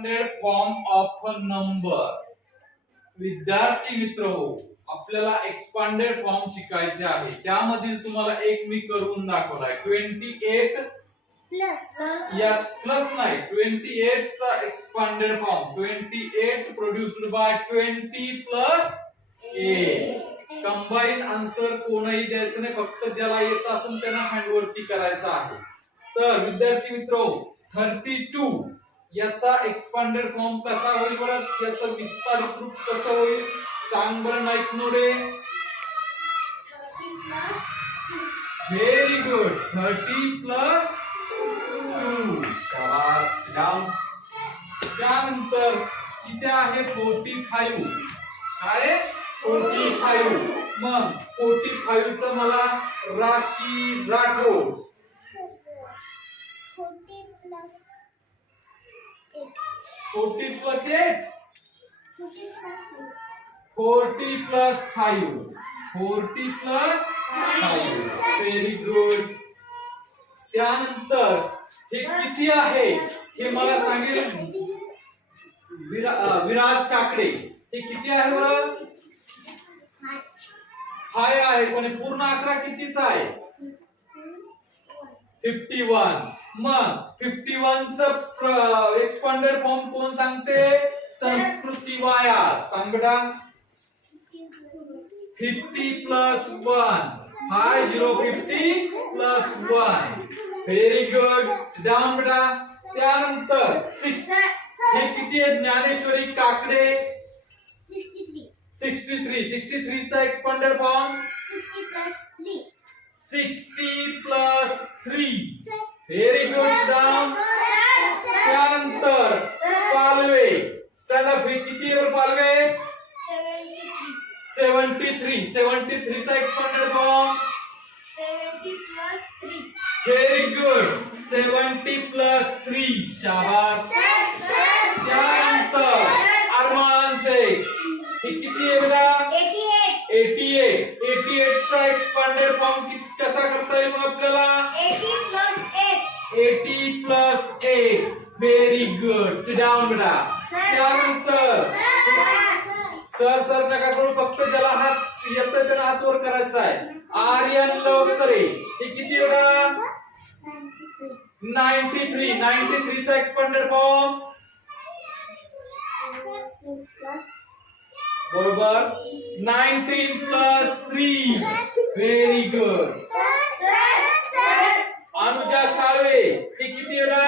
Standard form of a number. विद्यार्थी मित्र हो, आपल्याला एक्सपांडेड फॉर्म शिकायचे आहे. त्यामधील तुम्हाला एक मी करून दाखवलाय. 28 प्लस या प्लस नाही, 28 चा expanded form. 28 produced by 20 plus 8. Combine answer कोणही द्यायचं नाही, फक्त ज्याला येत असेल त्यांना हँड वरती करायचं आहे. तर विद्यार्थी मित्र, 32 याचा एक्सपांडेड फॉर्म कसा होईल बरं? याचा विस्तारित रूप कसं होईल सांग बरं नाईक नोडे. Very good. 30 प्लस 2. शाबास. डाऊन. त्यानंतर इथे आहे 45. काय 45? मग 45 च मला Rashi Rathod. 40 plus 8. 40 plus 5. 40 plus 5. Very good. त्यानंतर हे किती आहे हे मला सांगेल विराज काकडे. हे किती आहे बरं? 5 आहे, पण पूर्ण आकडा कितीचा आहे? 51. मग 51 च एक्सपांडेड फॉर्म कोण सांगते? संस्कृती वाया. सांगडा. 50 प्लस 1. हाय 050 प्लस 1. Very good. डाऊन बेटा. त्यानंतर 6. हे किती आहे ज्ञानेश्वरी काकडे? 63. 63 चा expanded form 60 plus 3. Very good. Down. त्यानंतर पालवे. Stand up. हे किती आहे पालवे? 73. 73 चा expanded form 70 plus 3. Very good. 70 plus 3. शाबास. त्यानंतर अरमान शेख. हे किती आहे बेटा? 88. 88 चा एक्सपांडेड फॉर्म कसा करता येईल मग आपल्याला? 80 plus 8. 80 plus 8. Very good. Sit down बेटा. त्यानंतर सर नका करू, फक्त ज्याला हात येतोय त्याला हात वर करायचा आहे. आर्यन लवकरे. हे किती बेटा? 93. 93 चा एक्सपांडेड फॉर्म बरोबर 19 plus 3. Very good. Anuja Salve. हे किती बेटा?